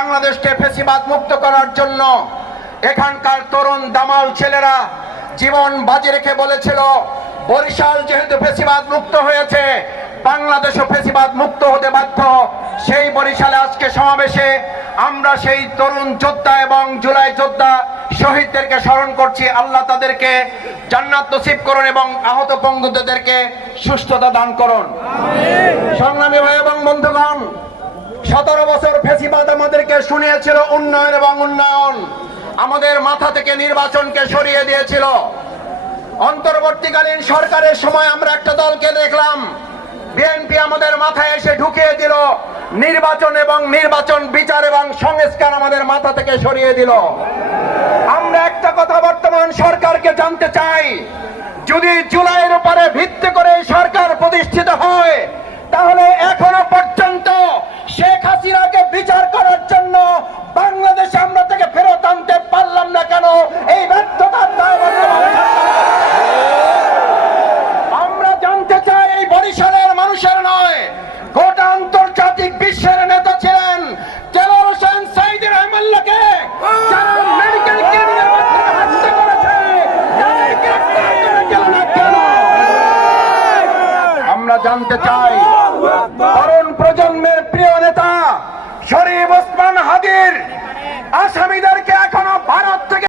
বাংলাদেশকে ফ্যাসিবাদ মুক্ত করার জন্য এখানকার তরুণ দামাল ছেলেরা জীবন বাজি রেখে বলেছিল, বরিশাল যেহেতু ফ্যাসিবাদ মুক্ত হয়েছে, বাংলাদেশও ফ্যাসিবাদ মুক্ত হতে বাধ্য। সেই বরিশালে আজকে সমাবেশে আমরা সেই তরুণ যোদ্ধা এবং জুলাই যোদ্ধা শহীদদেরকে স্মরণ করছি। আল্লাহ তাদেরকে জান্নাত নসিব করুন এবং আহত পঙ্গুদেরকে সুস্থতা দান করুন। সংগ্রামী ভাই এবং বন্ধুগণ, 17 বছর ফ্যাসিবাদ আমাদেরকে শুনিয়েছিল উন্নয়ন এবং উন্নয়ন, আমাদের মাথা থেকে নির্বাচনকে সরিয়ে দিয়েছিল। অন্তর্বর্তীকালীন সরকারের সময় আমরা একটা দলকে দেখলাম, বিএনপি আমাদের মাথায় এসে ঢুকিয়ে দিল নির্বাচন এবং নির্বাচন বিচার এবং সংস্কার আমাদের মাথা থেকে সরিয়ে দিল। আমরা একটা কথা বর্তমান সরকারকে জানতে চাই, যদি জুলাইয়ের উপরে ভিত্তি করে সরকার প্রতিষ্ঠিত হয়, তাহলে এখনো পর্যন্ত শেখ হাসিনাকে বিচার করার জন্য বাংলাদেশে আমরা তাকে ফেরত আনতে পারলাম না কেন? এই ব্যর্থতার দায় আমরা জানতে চাই। এই বরিশালের মানুষের নয়, গোটা আন্তর্জাতিক বিশ্বের নেতা ছিলেন দেলোয়ার হোসেন সাঈদীর এমএলএকে যারা মেডিকেল ক্লিনিকের মাধ্যমে হত্যা করেছে, আমরা জানতে চাই। তরুণ প্রজন্মের প্রিয় নেতা শরীফ ওসমান হাদির আসামিদেরকে এখনো ভারত থেকে